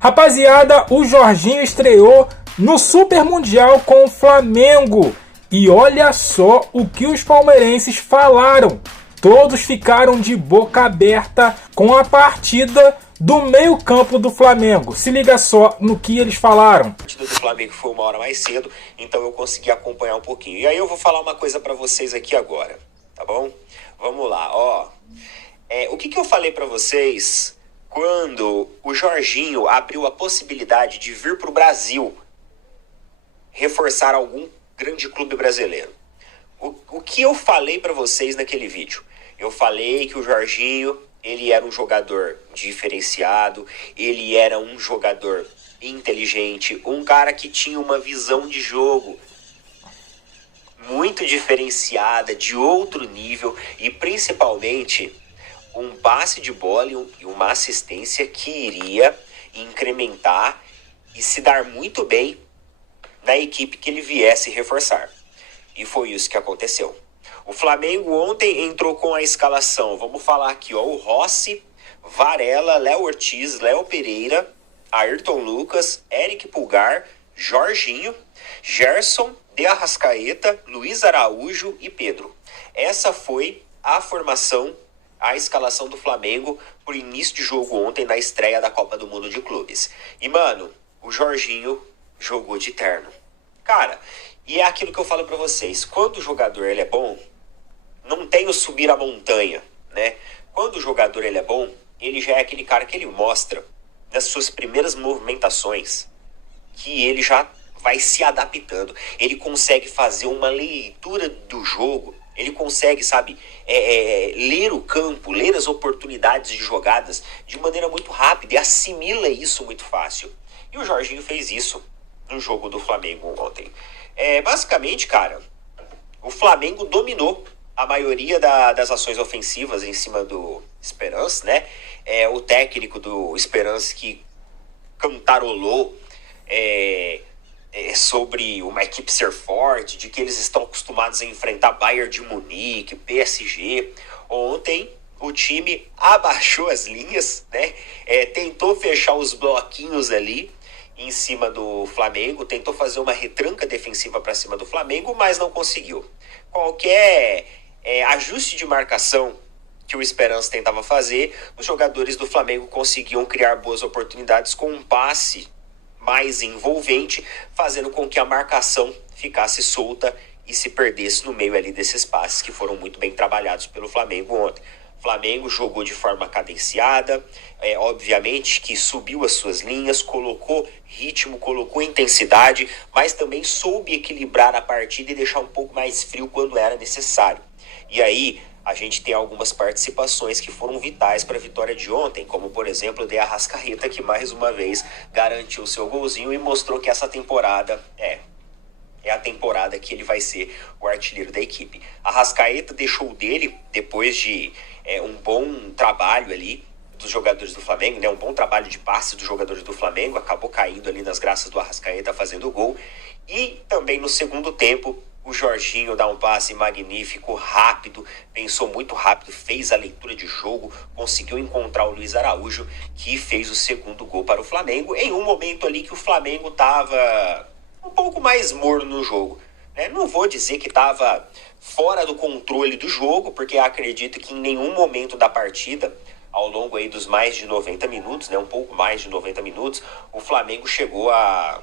Rapaziada, o Jorginho estreou no Super Mundial com o Flamengo. E olha só o que os palmeirenses falaram. Todos ficaram de boca aberta com a partida do meio-campo do Flamengo. Se liga só no que eles falaram. A partida do Flamengo foi uma hora mais cedo, então eu consegui acompanhar um pouquinho. E aí eu vou falar uma coisa pra vocês aqui agora, tá bom? Vamos lá, ó. O que eu falei pra vocês quando o Jorginho abriu a possibilidade de vir pro Brasil reforçar algum grande clube brasileiro? O que eu falei pra vocês naquele vídeo? Eu falei que o Jorginho, ele era um jogador diferenciado, ele era um jogador inteligente, um cara que tinha uma visão de jogo muito diferenciada, de outro nível, e principalmente um passe de bola e uma assistência que iria incrementar e se dar muito bem na equipe que ele viesse reforçar. E foi isso que aconteceu. O Flamengo ontem entrou com a escalação, vamos falar aqui, ó, o Rossi, Varela, Léo Ortiz, Léo Pereira, Ayrton Lucas, Eric Pulgar, Jorginho, Gerson, De Arrascaeta, Luiz Araújo e Pedro. Essa foi a formação, a escalação do Flamengo por início de jogo ontem na estreia da Copa do Mundo de Clubes. E, mano, o Jorginho jogou de terno. Cara, e é aquilo que eu falo pra vocês, quando o jogador ele é bom, não tem o subir a montanha, né? Quando o jogador ele é bom, ele já é aquele cara que ele mostra nas suas primeiras movimentações que ele já vai se adaptando. Ele consegue fazer uma leitura do jogo, ele consegue, sabe, ler o campo, ler as oportunidades de jogadas de maneira muito rápida e assimila isso muito fácil. E o Jorginho fez isso no jogo do Flamengo ontem. Basicamente, cara, o Flamengo dominou a maioria das ações ofensivas em cima do Esperance, né? O técnico do Esperance que cantarolou sobre uma equipe ser forte, de que eles estão acostumados a enfrentar Bayern de Munique, PSG. Ontem o time abaixou as linhas, né? Tentou fechar os bloquinhos ali em cima do Flamengo, tentou fazer uma retranca defensiva para cima do Flamengo, mas não conseguiu. Qualquer ajuste de marcação que o Esperance tentava fazer, os jogadores do Flamengo conseguiam criar boas oportunidades com um passe mais envolvente, fazendo com que a marcação ficasse solta e se perdesse no meio ali desses passes que foram muito bem trabalhados pelo Flamengo ontem. O Flamengo jogou de forma cadenciada, obviamente que subiu as suas linhas, colocou ritmo, colocou intensidade, mas também soube equilibrar a partida e deixar um pouco mais frio quando era necessário. E aí a gente tem algumas participações que foram vitais para a vitória de ontem, como por exemplo o De Arrascaeta, que mais uma vez garantiu seu golzinho e mostrou que essa temporada é a temporada que ele vai ser o artilheiro da equipe. Arrascaeta deixou dele, depois de um bom trabalho ali dos jogadores do Flamengo, né? Um bom trabalho de passe dos jogadores do Flamengo, acabou caindo ali nas graças do Arrascaeta fazendo o gol. E também no segundo tempo, o Jorginho dá um passe magnífico, rápido, pensou muito rápido, fez a leitura de jogo, conseguiu encontrar o Luiz Araújo, que fez o segundo gol para o Flamengo, em um momento ali que o Flamengo estava um pouco mais morno no jogo. Não vou dizer que estava fora do controle do jogo, porque acredito que em nenhum momento da partida, ao longo aí dos mais de 90 minutos, um pouco mais de 90 minutos, o Flamengo chegou a,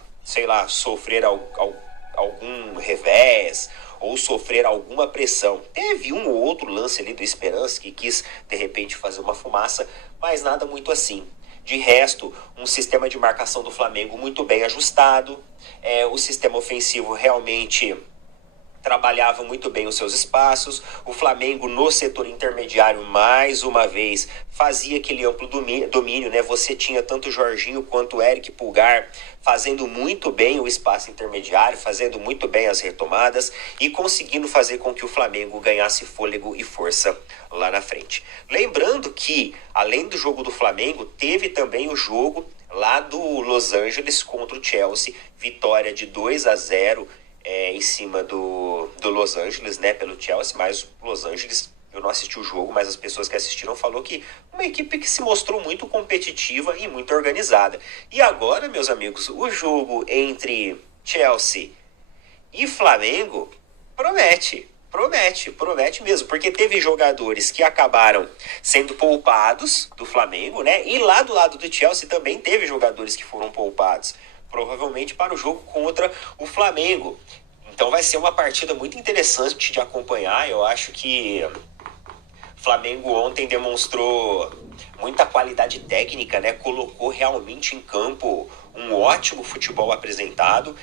sofrer algum revés ou sofrer alguma pressão. Teve um ou outro lance ali do Esperance que quis, de repente, fazer uma fumaça, mas nada muito assim. De resto, um sistema de marcação do Flamengo muito bem ajustado. O sistema ofensivo realmente trabalhava muito bem os seus espaços. O Flamengo no setor intermediário, mais uma vez, fazia aquele amplo domínio, né? Você tinha tanto o Jorginho quanto o Eric Pulgar fazendo muito bem o espaço intermediário, fazendo muito bem as retomadas e conseguindo fazer com que o Flamengo ganhasse fôlego e força lá na frente. Lembrando que, além do jogo do Flamengo, teve também o jogo lá do Los Angeles contra o Chelsea, vitória de 2-0 em cima do Los Angeles, né, pelo Chelsea, mas o Los Angeles eu não assisti o jogo, mas as pessoas que assistiram falou que uma equipe que se mostrou muito competitiva e muito organizada. E agora, meus amigos, o jogo entre Chelsea e Flamengo promete. Promete mesmo, porque teve jogadores que acabaram sendo poupados do Flamengo, né? E lá do lado do Chelsea também teve jogadores que foram poupados, provavelmente para o jogo contra o Flamengo. Então vai ser uma partida muito interessante de acompanhar. Eu acho que o Flamengo ontem demonstrou muita qualidade técnica, né? Colocou realmente em campo um ótimo futebol apresentado.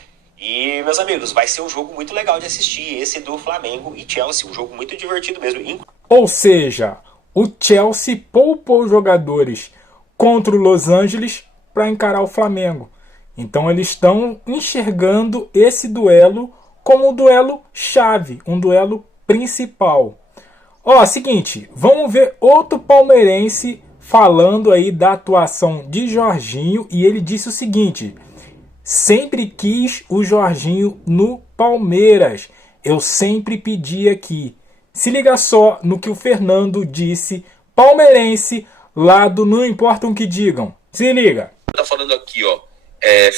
E, meus amigos, vai ser um jogo muito legal de assistir, esse do Flamengo e Chelsea, um jogo muito divertido mesmo. Ou seja, o Chelsea poupou jogadores contra o Los Angeles para encarar o Flamengo. Então eles estão enxergando esse duelo como um duelo chave, um duelo principal. Ó, seguinte, vamos ver outro palmeirense falando aí da atuação de Jorginho, e ele disse o seguinte: sempre quis o Jorginho no Palmeiras. Eu sempre pedi aqui. Se liga só no que o Fernando disse, palmeirense, lá do Não Importa o que Digam. Se liga. Tá falando aqui, ó.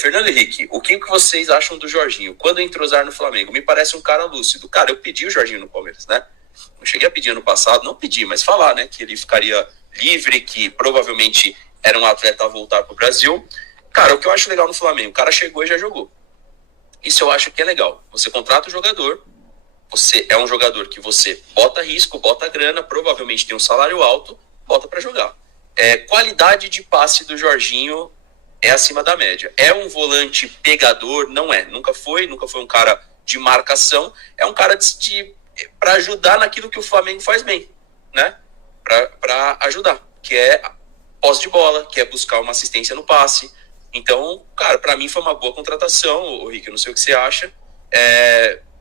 Fernando Henrique, o que vocês acham do Jorginho? Quando entrosar no Flamengo? Me parece um cara lúcido. Cara, eu pedi o Jorginho no Palmeiras, né? Eu cheguei a pedir ano passado, não pedi, mas falar, né? Que ele ficaria livre, que provavelmente era um atleta a voltar pro Brasil. Cara, o que eu acho legal no Flamengo, o cara chegou e já jogou. Isso eu acho que é legal. Você contrata o jogador, você é um jogador que você bota risco, bota grana, provavelmente tem um salário alto, bota pra jogar. Qualidade de passe do Jorginho é acima da média. É um volante pegador? Não é. Nunca foi um cara de marcação. É um cara para ajudar naquilo que o Flamengo faz bem, né? Para ajudar, que é posse de bola, que é buscar uma assistência no passe. Então, cara, para mim foi uma boa contratação, Rick, eu não sei o que você acha,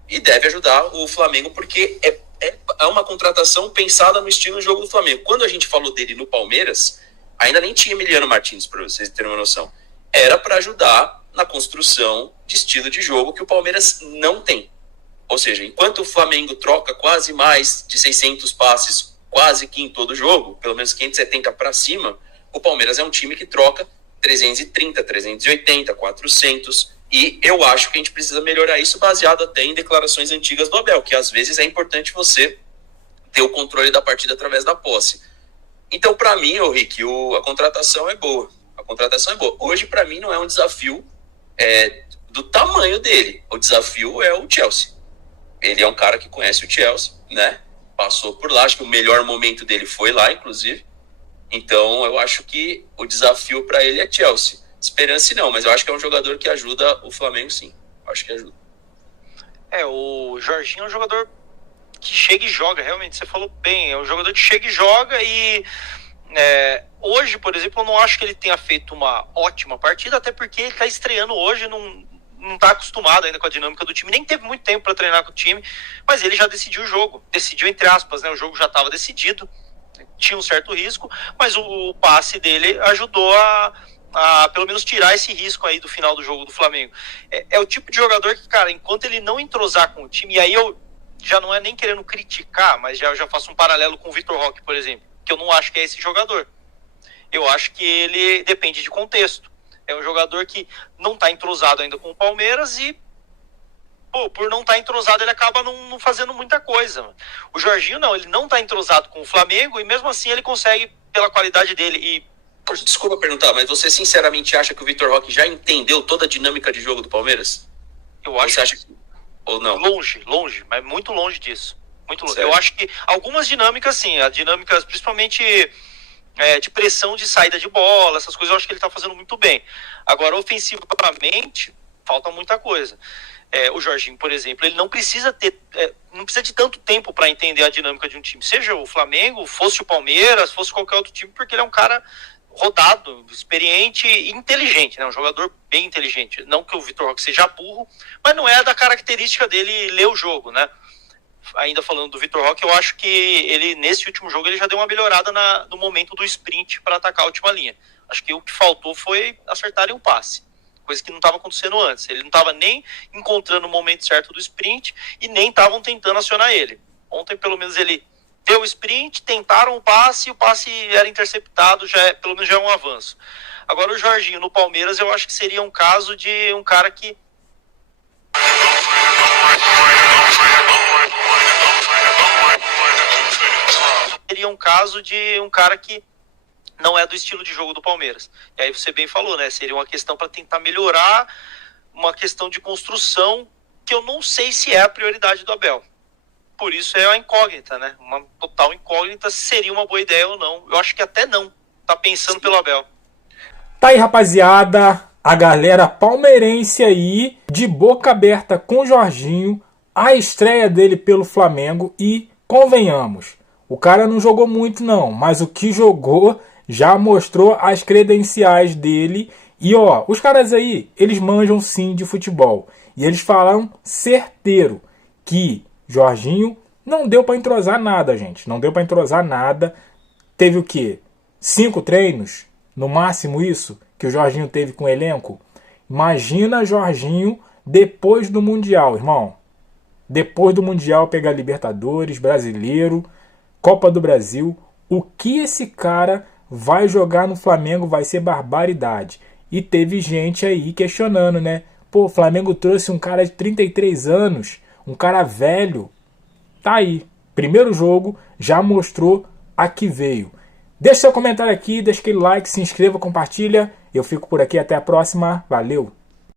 e deve ajudar o Flamengo, porque é uma contratação pensada no estilo de jogo do Flamengo. Quando a gente falou dele no Palmeiras, ainda nem tinha Emiliano Martins, para vocês terem uma noção. Era para ajudar na construção de estilo de jogo que o Palmeiras não tem. Ou seja, enquanto o Flamengo troca quase mais de 600 passes quase que em todo jogo, pelo menos 570 para cima, o Palmeiras é um time que troca 330, 380, 400, e eu acho que a gente precisa melhorar isso baseado até em declarações antigas do Abel, que às vezes é importante você ter o controle da partida através da posse. Então, para mim, Rick, a contratação é boa. A contratação é boa. Hoje, para mim, não é um desafio do tamanho dele. O desafio é o Chelsea. Ele é um cara que conhece o Chelsea, né? Passou por lá, acho que o melhor momento dele foi lá, inclusive. Então, eu acho que o desafio para ele é Chelsea. Esperança não, mas eu acho que é um jogador que ajuda o Flamengo, sim. Acho que ajuda. O Jorginho é um jogador que chega e joga, realmente, você falou bem. É um jogador que chega e joga e... hoje, por exemplo, eu não acho que ele tenha feito uma ótima partida, até porque ele está estreando hoje, não está acostumado ainda com a dinâmica do time, nem teve muito tempo para treinar com o time, mas ele já decidiu o jogo. Decidiu, entre aspas, né? O jogo já estava decidido. Tinha um certo risco, mas o passe dele ajudou a pelo menos tirar esse risco aí do final do jogo do Flamengo. É o tipo de jogador que, cara, enquanto ele não entrosar com o time, e aí eu já não é nem querendo criticar, mas já faço um paralelo com o Vitor Roque, por exemplo, que eu não acho que é esse jogador. Eu acho que ele depende de contexto. É um jogador que não está entrosado ainda com o Palmeiras e por não estar entrosado, ele acaba não fazendo muita coisa. O Jorginho não, ele não está entrosado com o Flamengo e mesmo assim ele consegue, pela qualidade dele. Desculpa perguntar, mas você sinceramente acha que o Vitor Roque já entendeu toda a dinâmica de jogo do Palmeiras? Eu acho. Você acha que... Ou não? Longe, mas muito longe disso. Muito longe. Eu acho que algumas dinâmicas, sim, as dinâmicas principalmente de pressão de saída de bola, essas coisas eu acho que ele está fazendo muito bem. Agora, ofensivamente, falta muita coisa. O Jorginho, por exemplo, ele não precisa não precisa de tanto tempo para entender a dinâmica de um time. Seja o Flamengo, fosse o Palmeiras, fosse qualquer outro time, porque ele é um cara rodado, experiente e inteligente, né? Um jogador bem inteligente. Não que o Vitor Roque seja burro, mas não é da característica dele ler o jogo, né? Ainda falando do Vitor Roque, eu acho que ele, nesse último jogo, ele já deu uma melhorada no momento do sprint para atacar a última linha. Acho que o que faltou foi acertarem o passe. Coisa que não estava acontecendo antes. Ele não estava nem encontrando o momento certo do sprint e nem estavam tentando acionar ele. Ontem, pelo menos, ele deu o sprint, tentaram o passe e o passe era interceptado, pelo menos já é um avanço. Agora o Jorginho no Palmeiras eu acho que seria um caso de um cara que não é do estilo de jogo do Palmeiras. E aí você bem falou, né? Seria uma questão para tentar melhorar, uma questão de construção que eu não sei se é a prioridade do Abel. Por isso é a incógnita, né? Uma total incógnita se seria uma boa ideia ou não. Eu acho que até não. Tá pensando pelo Abel. Tá aí, rapaziada, a galera palmeirense aí, de boca aberta com o Jorginho, a estreia dele pelo Flamengo e, convenhamos, o cara não jogou muito não, mas o que jogou já mostrou as credenciais dele. E ó, os caras aí, eles manjam sim de futebol. E eles falaram certeiro que Jorginho não deu pra entrosar nada, gente. Não deu pra entrosar nada. Teve o quê? 5 treinos? No máximo isso que o Jorginho teve com o elenco? Imagina Jorginho depois do Mundial, irmão. Depois do Mundial pegar Libertadores, Brasileiro, Copa do Brasil. O que esse cara vai jogar no Flamengo vai ser barbaridade. E teve gente aí questionando, né? Pô, o Flamengo trouxe um cara de 33 anos, um cara velho. Tá aí. Primeiro jogo já mostrou a que veio. Deixa seu comentário aqui, deixa aquele like, se inscreva, compartilha. Eu fico por aqui, até a próxima. Valeu!